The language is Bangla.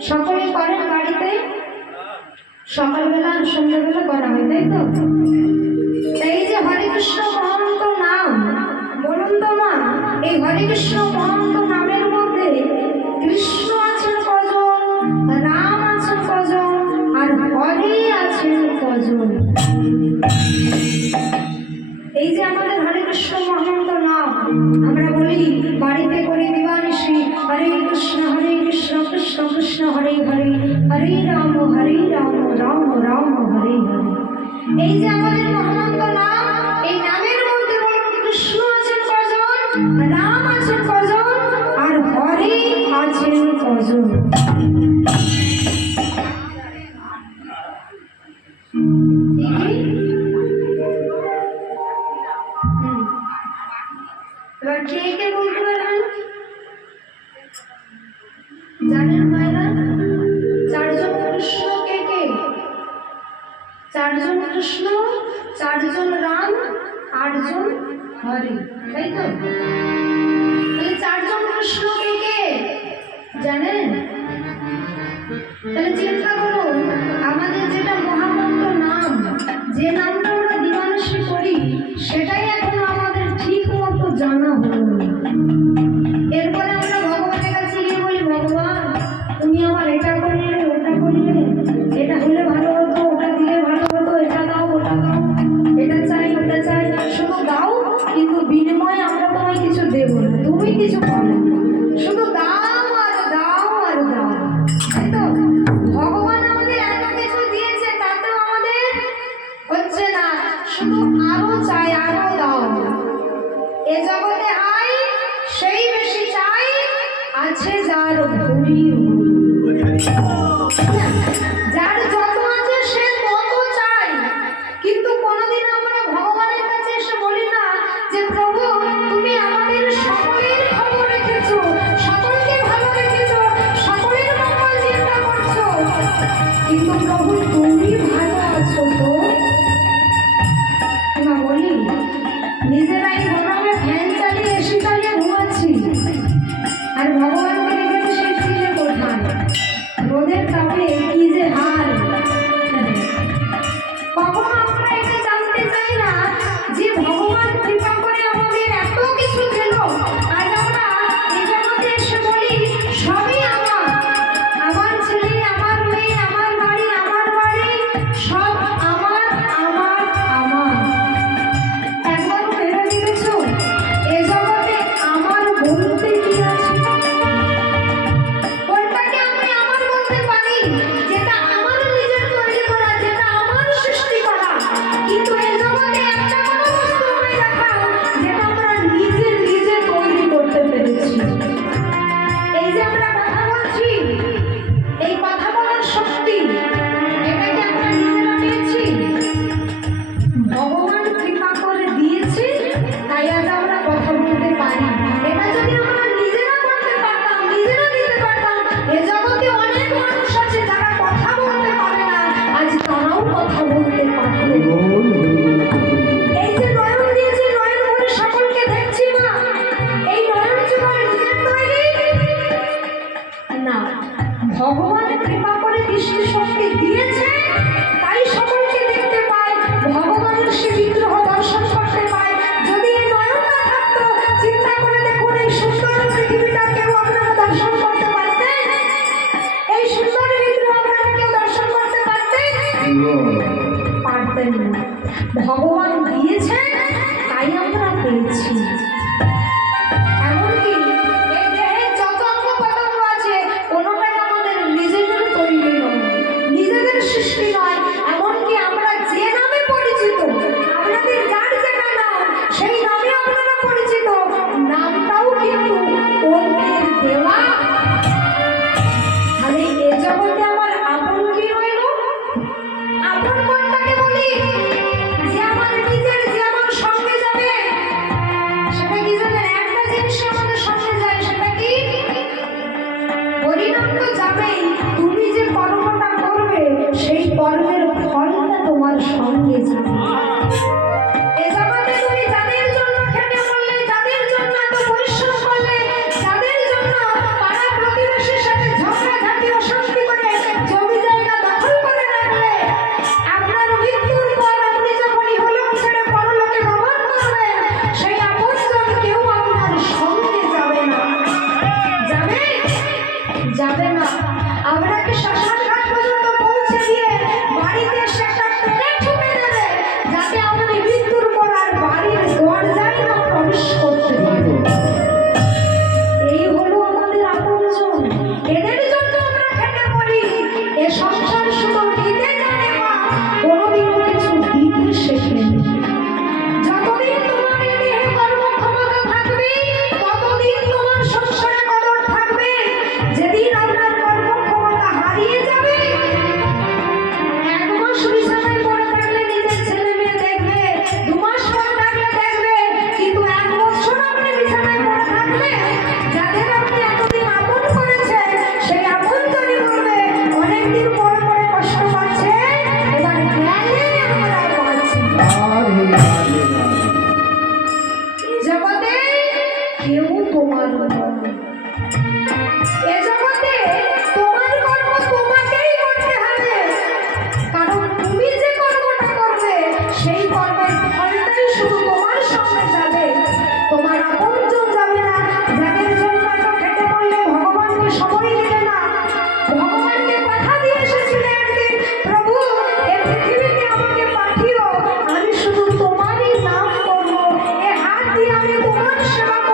সকলে করেন বাড়িতে? সকালবেলা সন্ধ্যাবেলা করা হয়, তাই তো? এই যে হরে কৃষ্ণ মহন্ত নাম বলুন তো মা এই হরে কৃষ্ণ মহন্ত হরে রাম হরে রাম রাম রাম, হরে এই যে আমাদের মহানন্দ নাম, এই নামের মধ্যে বলেন কৃষ্ণ তাই তো? চারজন জানেন? তাহলে চিন্তা করুন আমাদের যেটা মহামন্ত্র নাম যে নাম Aku. 可以擦。তোমার সেবা